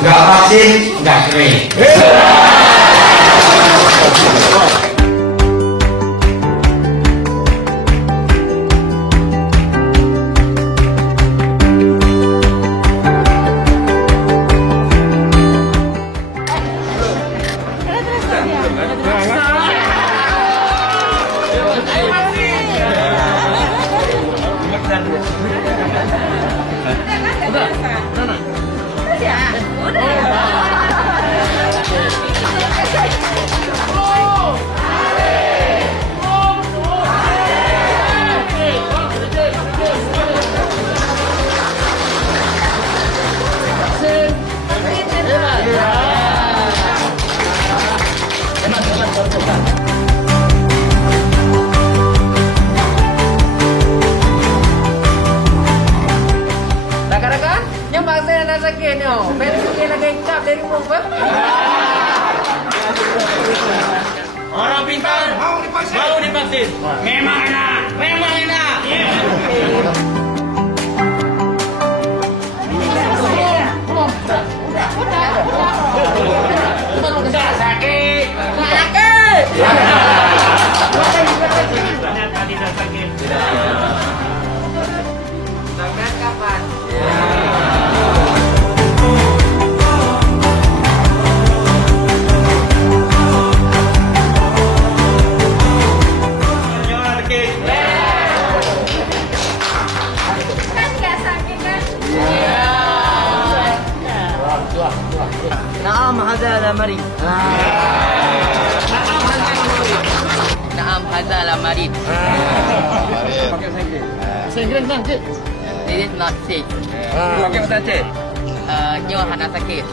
nggak vaksin, nggak kering. Rakan-rakan, yang bangsa yang nak sakit ni, pergi lagi kap dari rumah. Orang pintar mau divaksin. Memang enak, memang enak. Udah sakit. Sakit. Tadi dah sakit. Sampai kapan? نعم هذا لمريض Naam hazal marid. Inggris nanti This is not sick. Pakai bahasa Aceh. Nyo hana sakit.